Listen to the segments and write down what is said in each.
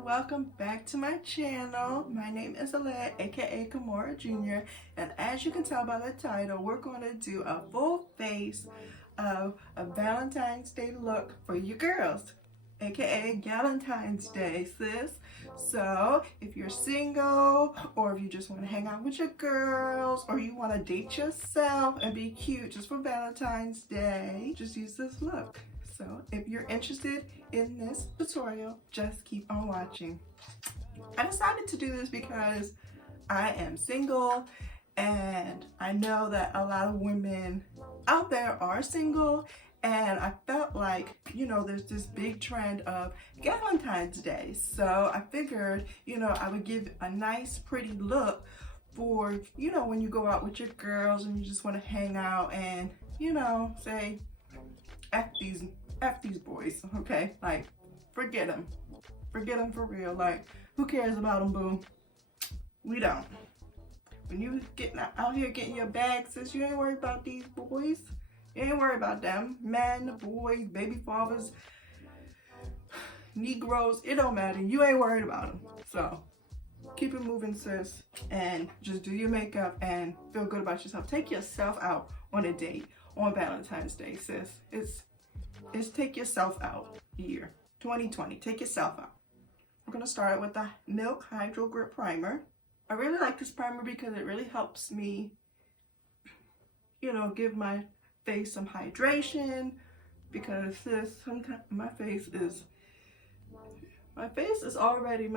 and welcome back to my channel. My name is E.L.F, aka Kimora Jr. And as you can tell by the title, we're going to do a full face of a Valentine's Day look for you girls, aka Galentines Day, sis. So if you're single, or if you just want to hang out with your girls, or you want to date yourself and be cute just for Valentine's Day, just use this look. So if you're interested in this tutorial, just keep on watching. I decided to do this because I am single and I know that a lot of women out there are single, and I felt like, you know, there's this big trend of Galentine's Day. So I figured, you know, I would give a nice pretty look for, you know, when you go out with your girls and you just want to hang out and, you know, say, F these boys, okay? Like, forget them for real. Like, who cares about them, boo? We don't. When you getting out here getting your bag, sis, you ain't worried about these boys. You ain't worried about them. Men, boys, baby fathers, Negroes, it don't matter. You ain't worried about them. So, keep it moving, sis, and just do your makeup and feel good about yourself. Take yourself out on a date on Valentine's Day, sis. It's take yourself out year 2020. Take yourself out. I'm going to start with the Milk Hydro Grip Primer. I really like this primer because it really helps me, you know, give my face some hydration, because sis, sometimes my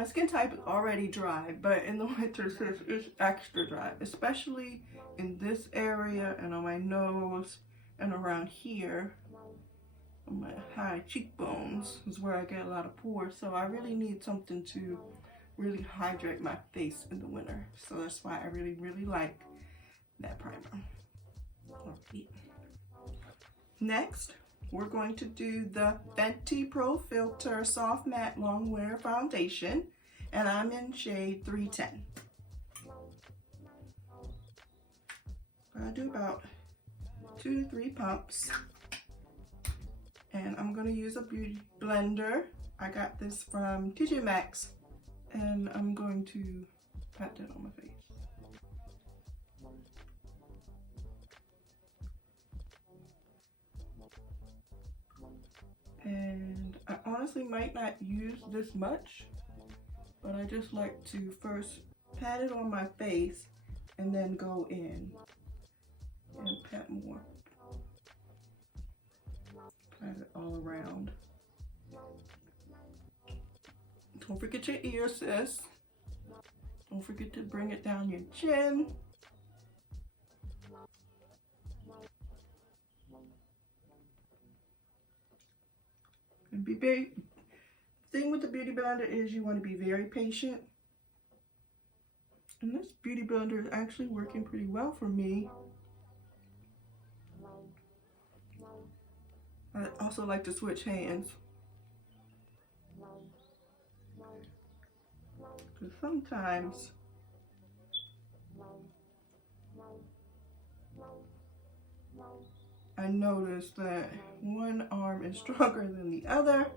skin type is already dry, but in the winter, sis, it's extra dry, especially in this area and on my nose and around here. My high cheekbones is where I get a lot of pores, so I really need something to really hydrate my face in the winter. So that's why I really like that primer. Okay. Next, we're going to do the Fenty Pro Filt'r Soft Matte Long Wear Foundation, and I'm in shade 310. I do about 2 to 3 pumps. And I'm going to use a beauty blender. I got this from TJ Maxx, and I'm going to pat that on my face. And I honestly might not use this much, but I just like to first pat it on my face and then go in and pat more. Pat it all around. Don't forget your ears, sis. Don't forget to bring it down your chin. And be very, thing with the beauty blender is you want to be very patient. And this beauty blender is actually working pretty well for me. I also like to switch hands, because sometimes I notice that one arm is stronger than the other,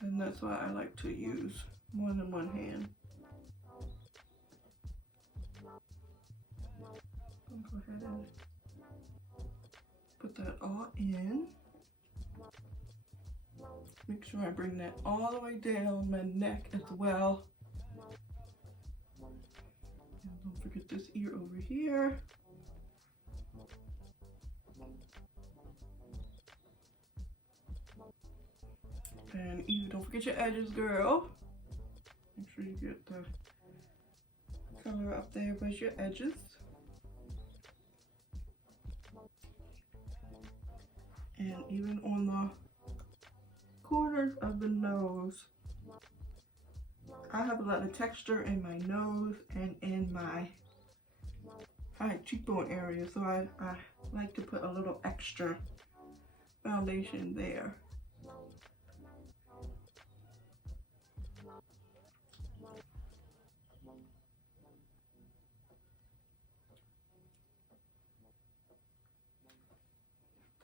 and that's why I like to use more than one hand. I'll go ahead and put that all in. Make sure I bring that all the way down my neck as well. And don't forget this ear over here. And you don't forget your edges, girl. Make sure you get the color up there by your edges. And even on the corners of the nose, I have a lot of texture in my nose and in my high cheekbone area, so I like to put a little extra foundation there.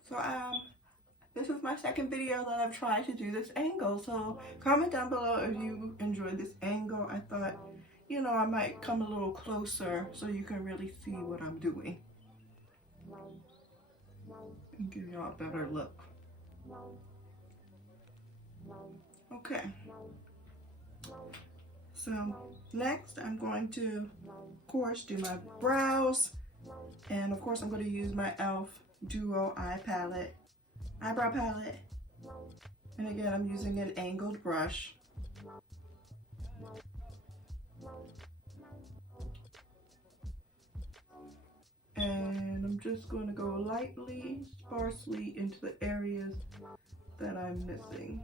So I this is my second video that I've tried to do this angle. So comment down below if you enjoyed this angle. I thought, you know, I might come a little closer so you can really see what I'm doing. And give y'all a better look. Okay. So next I'm going to, of course, do my brows. And of course I'm going to use my E.L.F. Duo eyebrow palette. And again, I'm using an angled brush. And I'm just going to go lightly, sparsely into the areas that I'm missing.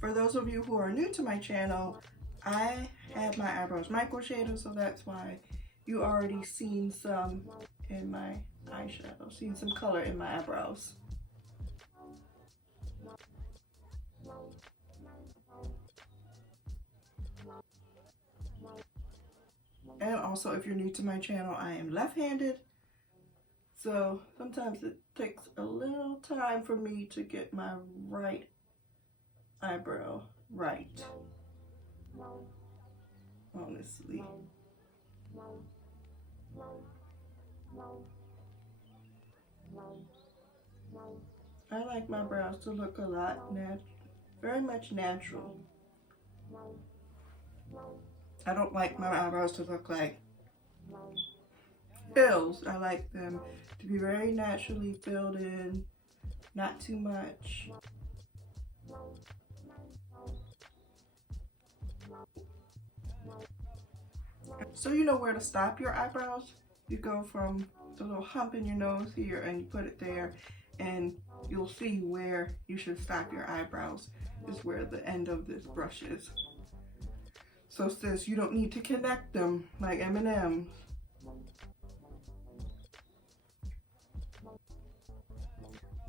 For those of you who are new to my channel, I have my eyebrows micro shaded, so that's why you already seen some in my eyeshadow, seen some color in my eyebrows. And also, if you're new to my channel, I am left-handed, so sometimes it takes a little time for me to get my right eyebrow right, honestly. I like my brows to look a lot very much natural. I don't like my eyebrows to look like fills. I like them to be very naturally filled in, not too much. So you know where to stop your eyebrows. You go from the little hump in your nose here and you put it there, and you'll see where you should stop your eyebrows is where the end of this brush is. So sis, you don't need to connect them like M&M's.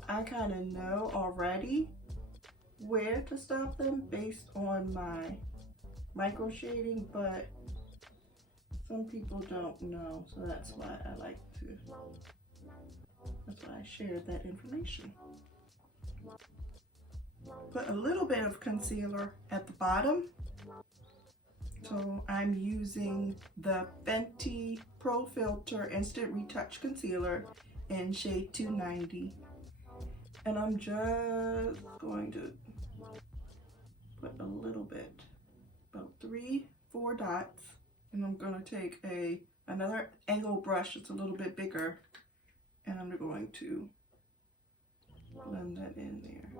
I kind of know already where to stop them based on my micro shading, but some people don't know, so that's why I shared that information. Put a little bit of concealer at the bottom. So I'm using the Fenty Pro Filt'r Instant Retouch Concealer in shade 290. And I'm just going to put a little bit, about 3-4 dots. And I'm going to take another angle brush that's a little bit bigger, and I'm going to blend that in there.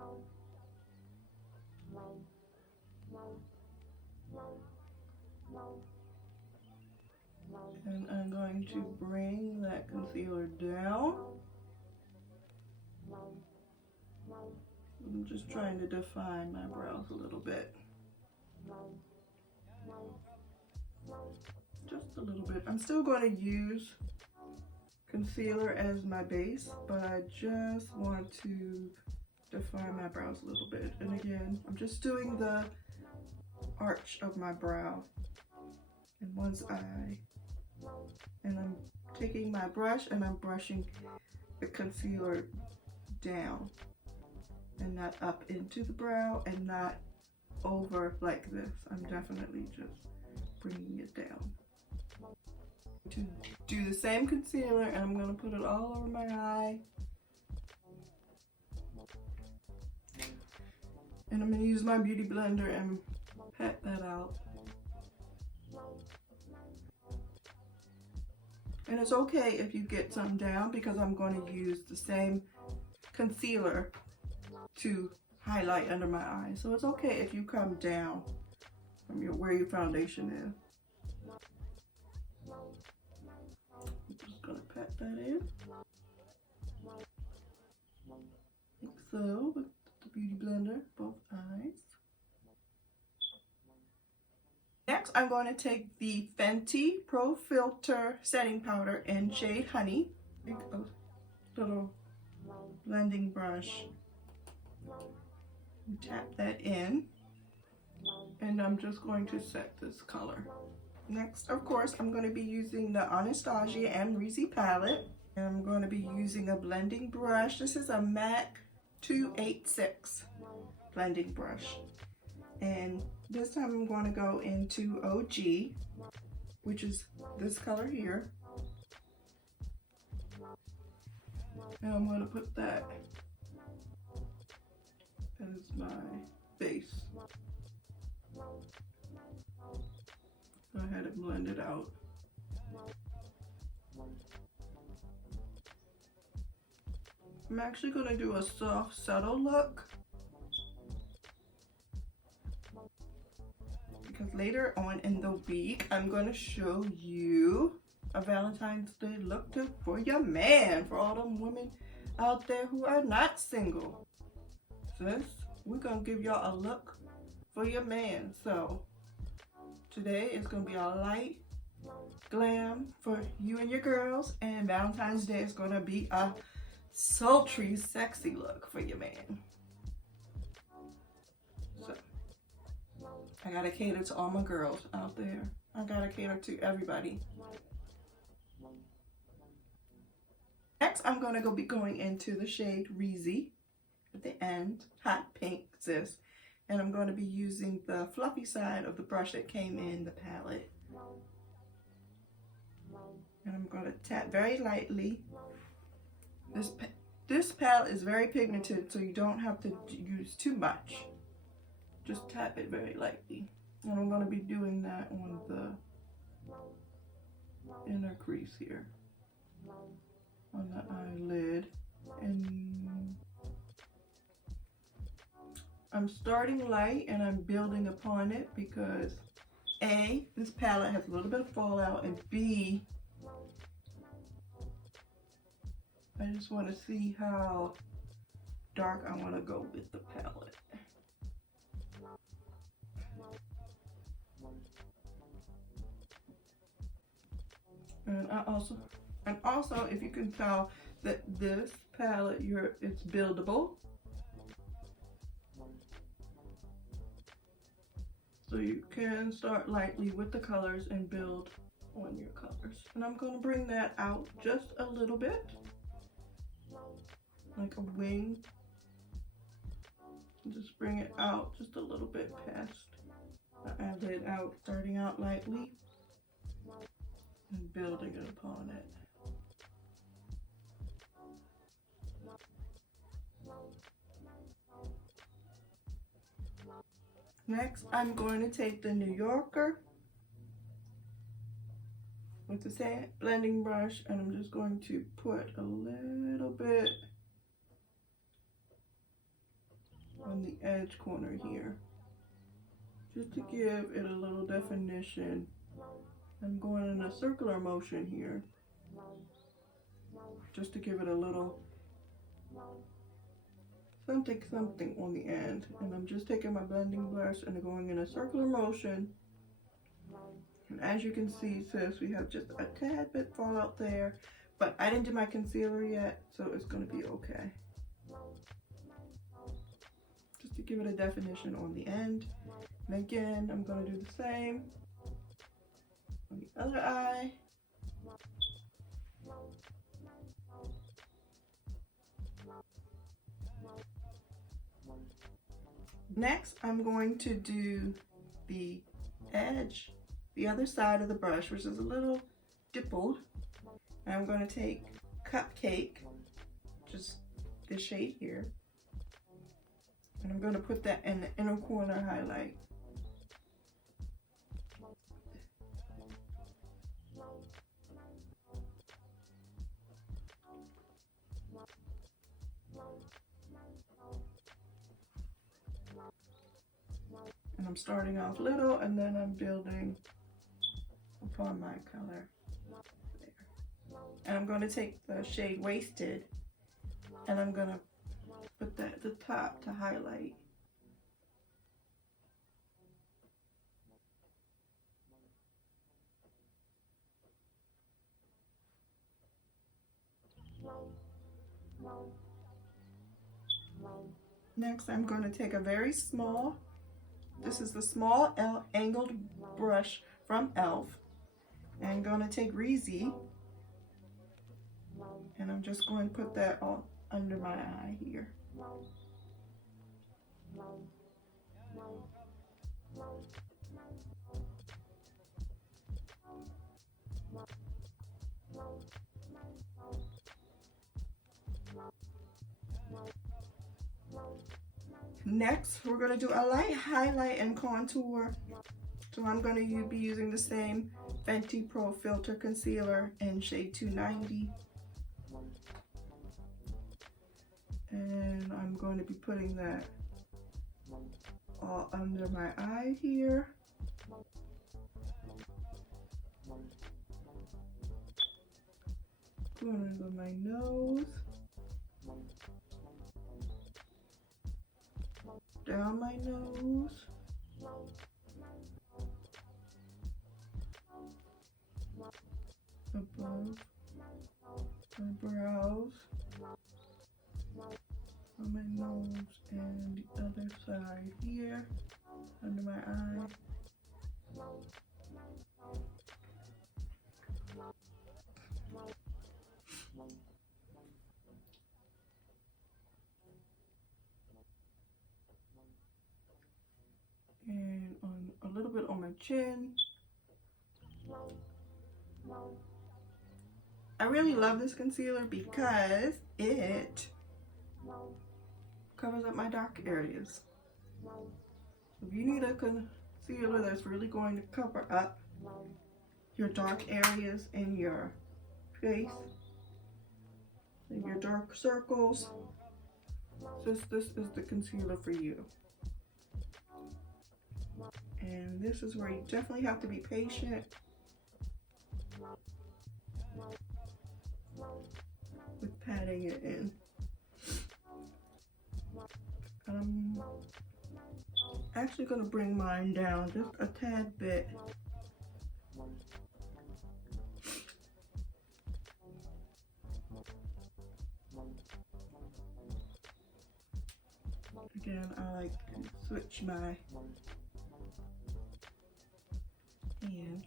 And I'm going to bring that concealer down. I'm just trying to define my brows a little bit. Just a little bit. I'm still going to use concealer as my base, but I just want to define my brows a little bit. And again, I'm just doing the arch of my brow in one's eye. And I'm taking my brush and I'm brushing the concealer down and not up into the brow and not over like this. I'm definitely just bringing it down. To do the same concealer, and I'm going to put it all over my eye. And I'm going to use my beauty blender and pat that out. And it's okay if you get some down, because I'm going to use the same concealer to highlight under my eye. So it's okay if you come down from where your foundation is. I'm just going to pat that in. Like so, with the beauty blender, both eyes. Next, I'm going to take the Fenty Pro Filt'r setting powder in shade Honey. Take a little blending brush and tap that in. And I'm just going to set this color. Next, of course, I'm going to be using the Anastasia AMREZY palette. And I'm going to be using a blending brush. This is a MAC 286 blending brush. And this time I'm going to go into OG, which is this color here. And I'm going to put that as my base. Go ahead and blend it out. I'm actually going to do a soft, subtle look, because later on in the week, I'm going to show you a Valentine's Day look for your man, for all them women out there who are not single. Sis, we're going to give y'all a look for your man. So today is going to be a light glam for you and your girls, and Valentine's Day is going to be a sultry, sexy look for your man. So I gotta cater to all my girls out there. I gotta cater to everybody. Next, I'm gonna be going into the shade Reezy at the end, hot pink, sis. And I'm going to be using the fluffy side of the brush that came in the palette. And I'm going to tap very lightly. This palette is very pigmented, so you don't have to use too much. Just tap it very lightly. And I'm going to be doing that on the inner crease here, on the eyelid. And I'm starting light and I'm building upon it because A, this palette has a little bit of fallout, and B, I just want to see how dark I want to go with the palette. And also, if you can tell that this palette, it's buildable. So you can start lightly with the colors and build on your colors. And I'm going to bring that out just a little bit, like a wing. And just bring it out just a little bit past the eyelid out, starting out lightly and building it upon it. Next, I'm going to take the New Yorker with the same blending brush, and I'm just going to put a little bit on the edge corner here, just to give it a little definition. I'm going in a circular motion here, just to give it a little something on the end. And I'm just taking my blending brush and going in a circular motion. And as you can see, sis, we have just a tad bit fallout there, but I didn't do my concealer yet, so it's going to be okay. Just to give it a definition on the end. And again, I'm going to do the same on the other eye. Next, I'm going to do the edge, the other side of the brush, which is a little dimpled. And I'm going to take Cupcake, just this shade here, and I'm going to put that in the inner corner highlight. And I'm starting off little, and then I'm building upon my color there. And I'm going to take the shade Wasted, and I'm going to put that at the top to highlight. Next, I'm going to take a very small, this is the small angled brush from E.L.F. And I'm going to take AMREZY, and I'm just going to put that all under my eye here. Next, we're going to do a light highlight and contour. So I'm going to be using the same Fenty Pro Filt'r concealer in shade 290. And I'm going to be putting that all under my eye here. Going under my nose. Down my nose. Above my brows. On my nose and the other side here. Under my eye. And on a little bit on my chin. I really love this concealer because it covers up my dark areas. If you need a concealer that's really going to cover up your dark areas in your face and your dark circles, this is the concealer for you. And this is where you definitely have to be patient with patting it in. I'm actually going to bring mine down just a tad bit. Again, I like to switch my hand.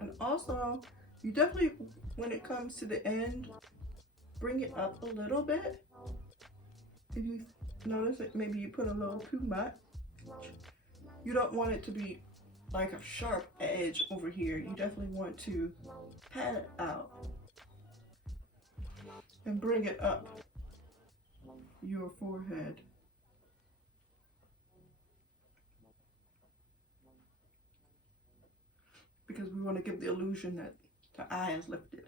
And also, you definitely, when it comes to the end, bring it up a little bit. If you notice that maybe you put a little too much, you don't want it to be like a sharp edge over here. You definitely want to pat it out and bring it up your forehead. Because we want to give the illusion that the eye is lifted.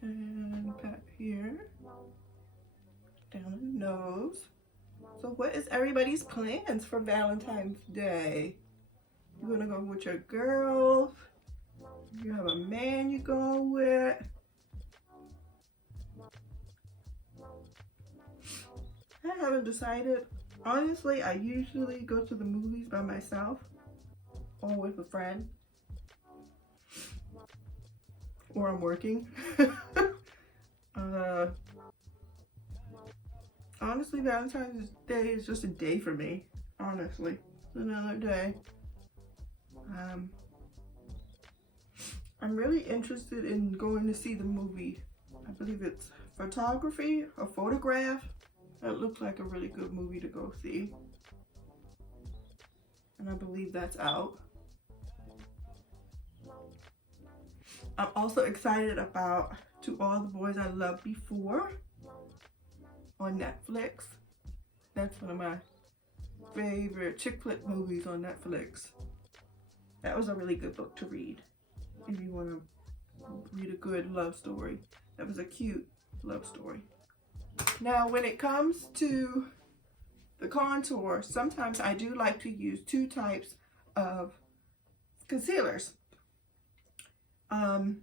And pat here, down the nose. So what is everybody's plans for Valentine's Day? You wanna go with your girls? You have a man you go with? I haven't decided. Honestly, I usually go to the movies by myself or with a friend. Or I'm working. Honestly, Valentine's Day is just a day for me. Honestly, it's another day. I'm really interested in going to see the movie. I believe it's photography or photograph. That looks like a really good movie to go see. And I believe that's out. I'm also excited about To All the Boys I Loved Before on Netflix. That's one of my favorite chick flick movies on Netflix. That was a really good book to read if you want to read a good love story. That was a cute love story. Now, when it comes to the contour, sometimes I do like to use two types of concealers.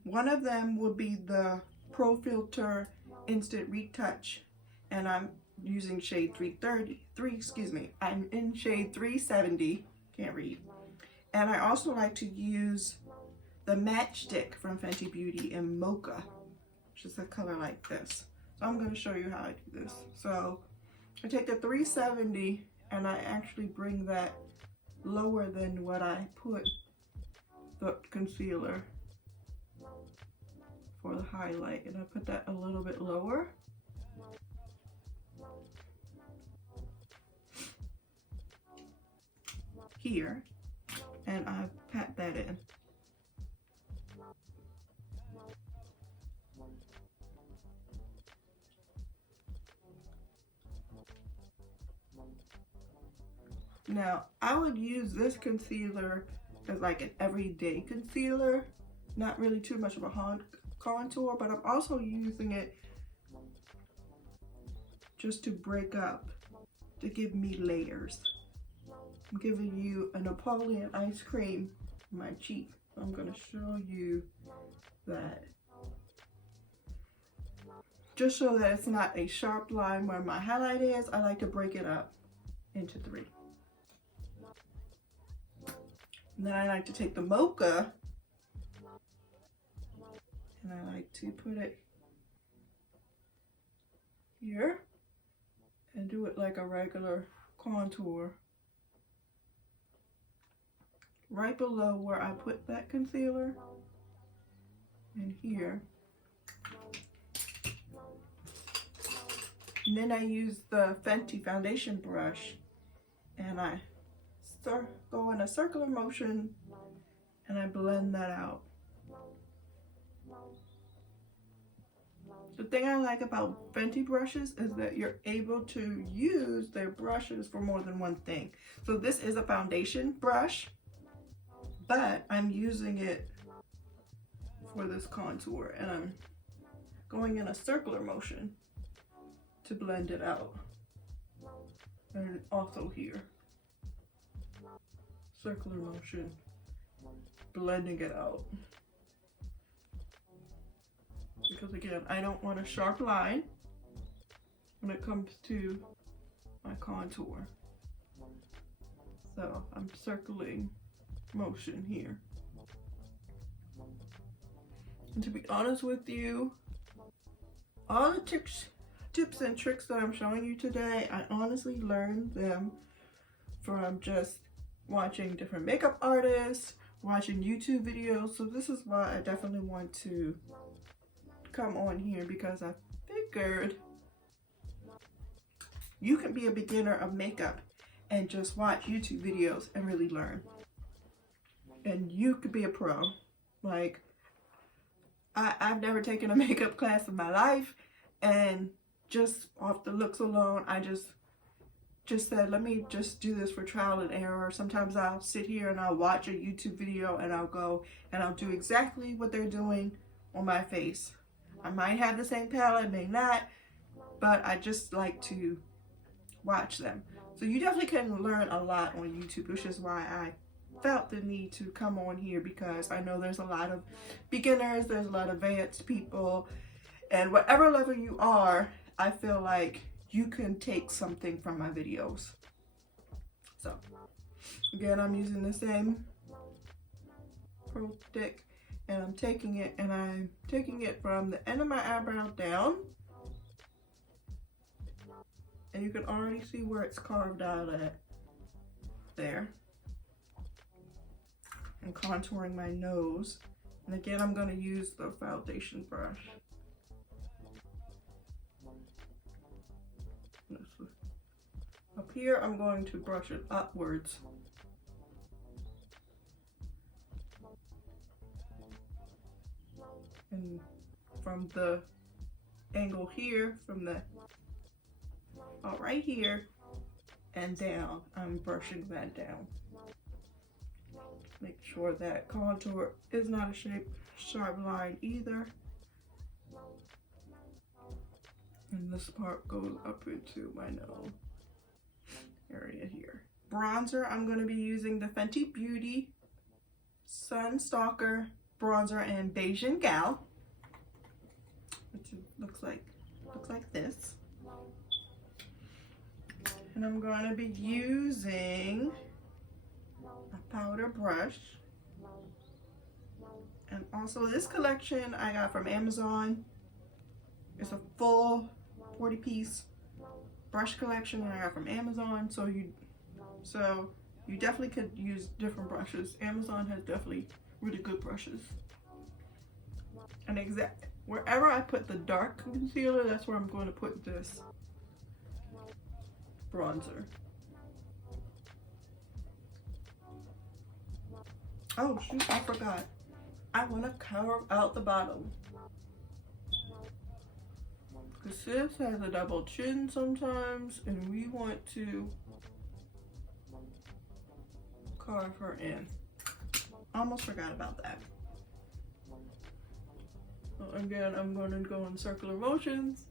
One of them would be the Pro Filt'r Instant Retouch, and I'm using shade 333, excuse me, I'm in shade 370, can't read. And I also like to use the Matchstick from Fenty Beauty in Mocha, which is a color like this. So I'm going to show you how I do this. So I take the 370 and I actually bring that lower than what I put the concealer for the highlight, and I put that a little bit lower. Here, and I pat that in. Now, I would use this concealer as like an everyday concealer, not really too much of a contour, but I'm also using it just to break up, to give me layers. I'm giving you a Napoleon ice cream on my cheek. I'm going to show you that. Just so that it's not a sharp line where my highlight is, I like to break it up into 3. And then I like to take the Mocha and I like to put it here and do it like a regular contour right below where I put that concealer, and here. And then I use the Fenty foundation brush and I go in a circular motion and I blend that out. The thing I like about Fenty brushes is that you're able to use their brushes for more than one thing. So this is a foundation brush, but I'm using it for this contour, and I'm going in a circular motion to blend it out. And also here, circular motion, blending it out. Because again, I don't want a sharp line when it comes to my contour. So I'm circling motion here. And to be honest with you, all the tips and tricks that I'm showing you today, I honestly learned them from just watching different makeup artists, watching YouTube videos. So this is why I definitely want to come on here, because I figured you can be a beginner of makeup and just watch YouTube videos and really learn. And you could be a pro. Like, I've never taken a makeup class in my life, and just off the looks alone, I just said, let me just do this for trial and error. Sometimes I'll sit here and I'll watch a YouTube video and I'll go and I'll do exactly what they're doing on my face. I might have the same palette, may not, but I just like to watch them. So you definitely can learn a lot on YouTube, which is why I felt the need to come on here, because I know there's a lot of beginners, there's a lot of advanced people, and whatever level you are, I feel like you can take something from my videos. So again, I'm using the same Pro Stick, and I'm taking it from the end of my eyebrow down, and you can already see where it's carved out at there, and contouring my nose. And again, I'm going to use the foundation brush. Up here, I'm going to brush it upwards. And from the angle here, from the right here and down, I'm brushing that down. Make sure that contour is not a sharp line either. And this part goes up into my nose area here. Bronzer, I'm going to be using the Fenty Beauty Stalk'r bronzer in Bajan Gyal, which looks like like this. And I'm going to be using a powder brush. And also this collection I got from Amazon. It's a full 40-piece brush collection that I got from Amazon. So you definitely could use different brushes. Amazon has definitely really good brushes. And wherever I put the dark concealer, that's where I'm going to put this bronzer. Oh shoot, I forgot. I want to carve out the bottom. Because sis has a double chin sometimes, and we want to carve her in. Almost forgot about that. So again, I'm going to go in circular motions.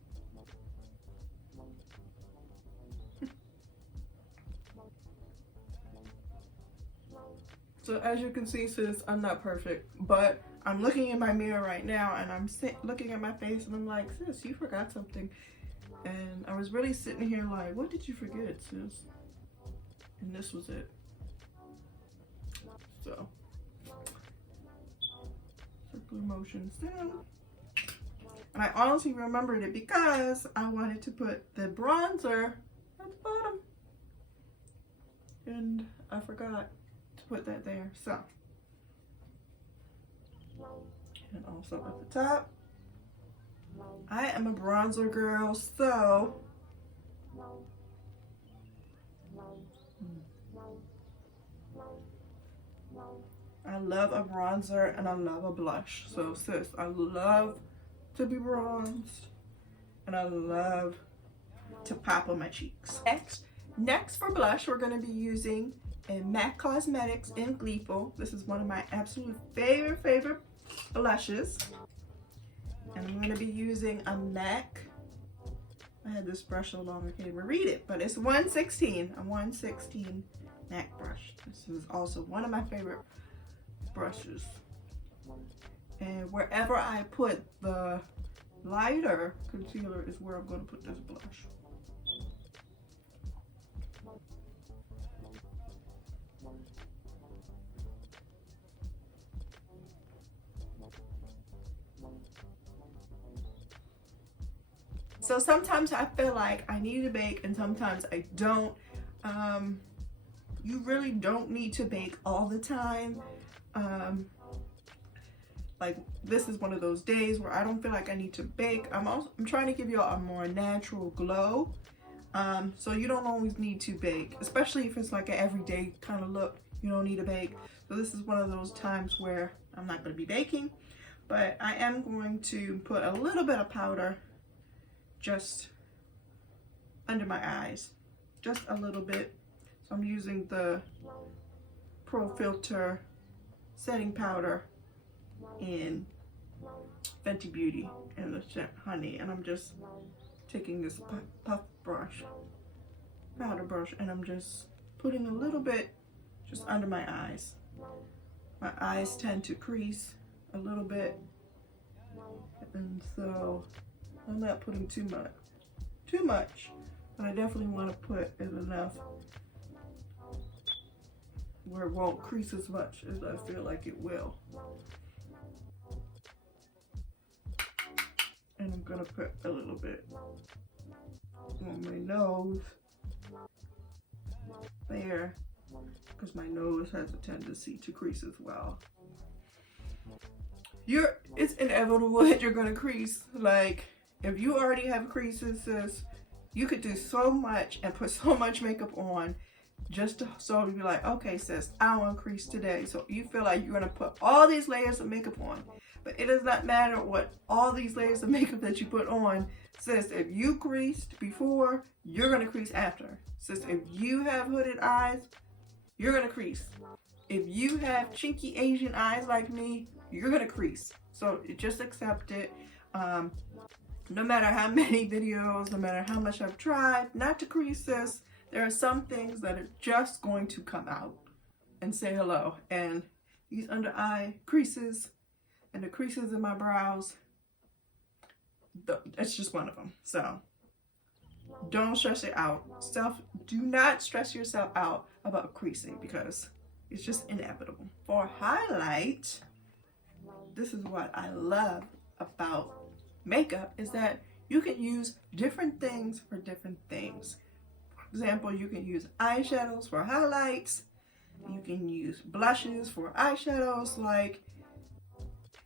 So as you can see, sis, I'm not perfect, but I'm looking in my mirror right now and I'm looking at my face and I'm like, sis, you forgot something. And I was really sitting here like, what did you forget, sis? And this was it. So, circular motions down. And I honestly remembered it because I wanted to put the bronzer at the bottom. And I forgot to put that there. So, and also at the top. I am a bronzer girl, so I love a bronzer and I love a blush. So sis, I love to be bronzed and I love to pop on my cheeks. Next for blush, we're going to be using a MAC Cosmetics in Gleeful. This is one of my absolute favorite blushes. And I'm going to be using a MAC. I had this brush so long I can't even read it, but it's 116, a 116 MAC brush. This is also one of my favorite brushes. And wherever I put the lighter concealer is where I'm going to put this blush. So sometimes I feel like I need to bake and sometimes I don't. You really don't need to bake all the time. Like this is one of those days where I don't feel like I need to bake. I'm trying to give you a more natural glow. So you don't always need to bake, especially if it's like an everyday kind of look. You don't need to bake. So this is one of those times where I'm not going to be baking, but I am going to put a little bit of powder just under my eyes, just a little bit. So I'm using the Filt'r setting powder in Fenty Beauty in the scent Honey, and I'm just taking this puff brush, powder brush, and I'm just putting a little bit just under my eyes. My eyes tend to crease a little bit, and so I'm not putting too much, but I definitely want to put it enough where it won't crease as much as I feel like it will. And I'm gonna put a little bit on my nose there, because my nose has a tendency to crease as well. It's inevitable that you're gonna crease. Like, if you already have creases, sis, you could do so much and put so much makeup on just so you're like, okay, sis, I don't want to crease today. So you feel like you're going to put all these layers of makeup on. But it does not matter what all these layers of makeup that you put on. Sis, if you creased before, you're going to crease after. Sis, if you have hooded eyes, you're going to crease. If you have chinky Asian eyes like me, you're going to crease. So just accept it. No matter how many videos, no matter how much I've tried not to crease, sis, there are some things that are just going to come out and say hello. And these under eye creases and the creases in my brows, it's just one of them. So don't stress it out. Do not stress yourself out about creasing because it's just inevitable. For highlight, this is what I love about makeup, is that you can use different things for different things. For example, you can use eyeshadows for highlights. You can use blushes for eyeshadows. Like,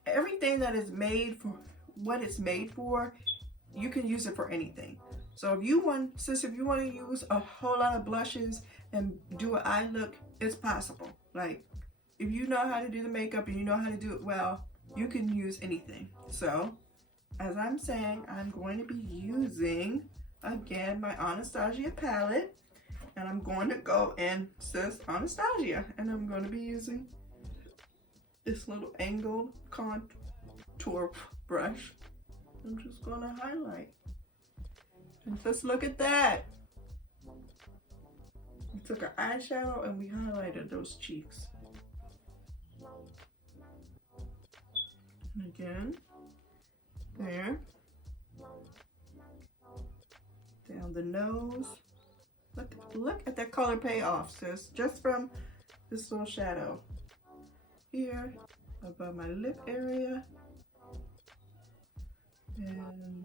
everything that is made for what it's made for, you can use it for anything. So if you want to use a whole lot of blushes and do an eye look, it's possible. Like, if you know how to do the makeup and you know how to do it well, you can use anything. So, as I'm saying, I'm going to be using, again, my Anastasia palette. And I'm going to go in, says Anastasia. And I'm going to be using this little angled contour brush. I'm just going to highlight. And just look at that. We took our eyeshadow and we highlighted those cheeks. And again, there. Down the nose. Look at that color payoff, sis. Just from this little shadow. Here, above my lip area. And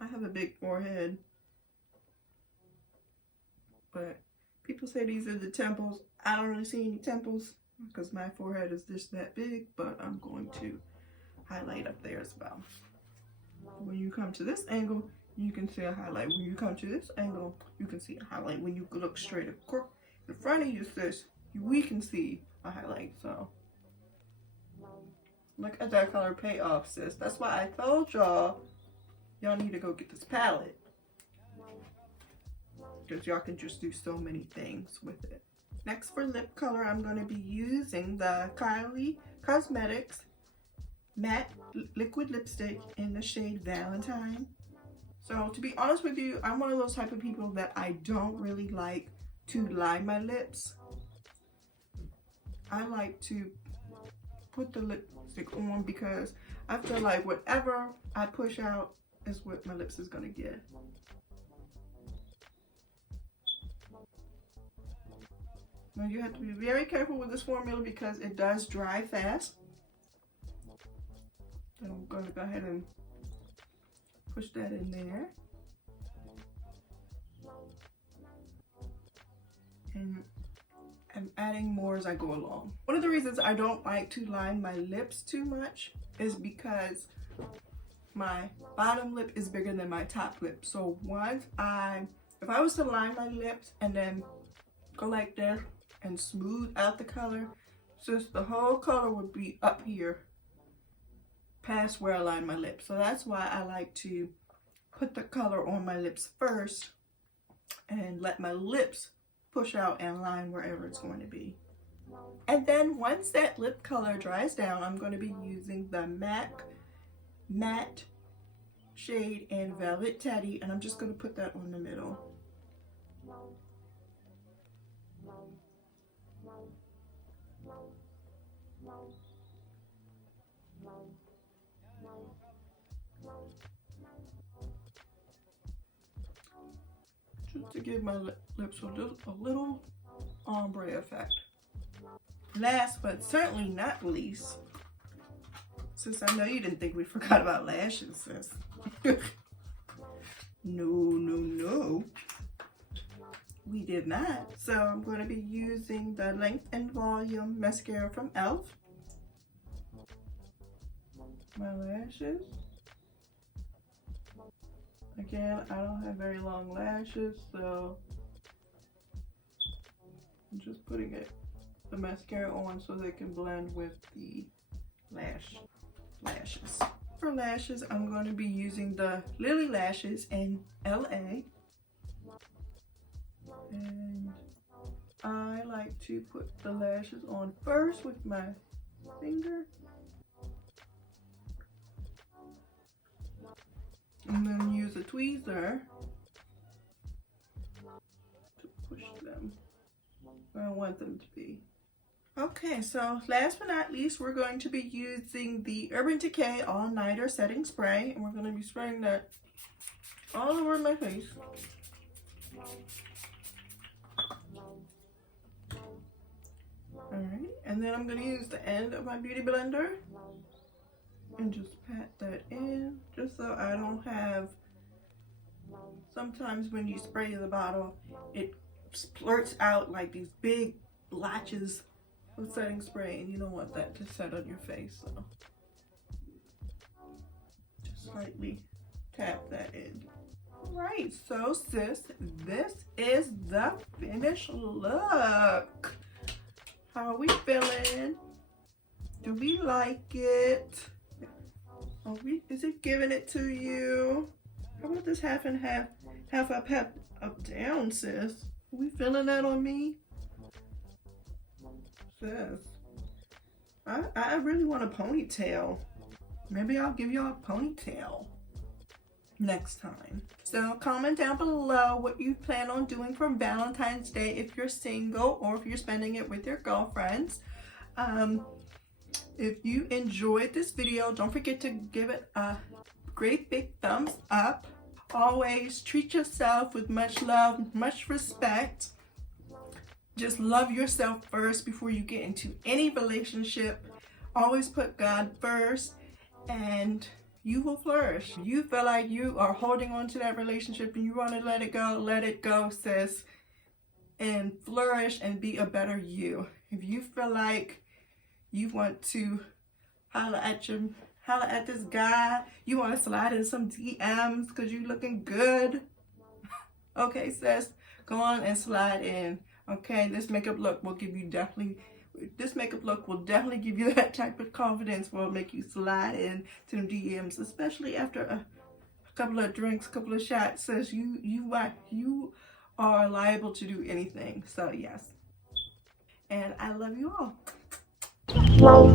I have a big forehead. But people say these are the temples. I don't really see any temples because my forehead is just that big, but I'm going to highlight up there as well. When you come to this angle, you can see a highlight. When you come to this angle, you can see a highlight. When you look straight in front of you, sis, we can see a highlight. So look at that color payoff, sis. That's why I told y'all need to go get this palette, because y'all can just do so many things with it. Next, for lip color, I'm going to be using the Kylie Cosmetics Matte Liquid Lipstick in the shade Valentine. So, to be honest with you, I'm one of those type of people that I don't really like to line my lips. I like to put the lipstick on because I feel like whatever I push out is what my lips is going to get. Now you have to be very careful with this formula because it does dry fast. So I'm going to go ahead and push that in there. And I'm adding more as I go along. One of the reasons I don't like to line my lips too much is because my bottom lip is bigger than my top lip. So if I was to line my lips and then go like this and smooth out the color, so the whole color would be up here past where I line my lips. So that's why I like to put the color on my lips first and let my lips push out and line wherever it's going to be. And then once that lip color dries down, I'm going to be using the MAC Matte shade in Velvet Teddy, and I'm just going to put that on the middle. Just to give my lips a little ombre effect. Last but certainly not least, since I know you didn't think we forgot about lashes, sis. No. We did not. So I'm going to be using the Length and Volume mascara from E.L.F. My lashes. Again, I don't have very long lashes, so I'm just putting the mascara on so they can blend with the lashes. For lashes, I'm going to be using the Lily Lashes in L.A. And I like to put the lashes on first with my finger. And then use a tweezer to push them where I want them to be. Okay. Okay, so last but not least, we're going to be using the Urban Decay All Nighter Setting Spray, and we're going to be spraying that all over my face. Alright, and then I'm going to use the end of my beauty blender and just pat that in, just so I don't have, sometimes when you spray the bottle, it splurts out like these big blotches of setting spray, and you don't want that to set on your face, so just slightly tap that in. Alright, so sis, this is the finished look. How are we feeling? Do we like it? Is it giving it to you? How about this half and half, half up, half up down, sis? Are we feeling that on me? Sis, I really want a ponytail. Maybe I'll give y'all a ponytail next time. So comment down below what you plan on doing for Valentine's Day if you're single or if you're spending it with your girlfriends. If you enjoyed this video, don't forget to give it a great big thumbs up. Always treat yourself with much love, much respect. Just love yourself first before you get into any relationship. Always put God first and you will flourish. If you feel like you are holding on to that relationship and you want to let it go, sis, and flourish and be a better you. If you feel like you want to holler at this guy, you want to slide in some DMs because you're looking good, okay, sis, go on and slide in. Okay, this makeup look will give you that type of confidence, will make you slide in to them DMs, especially after a couple of drinks, couple of shots. Says you are liable to do anything. So yes, and I love you all. Wow.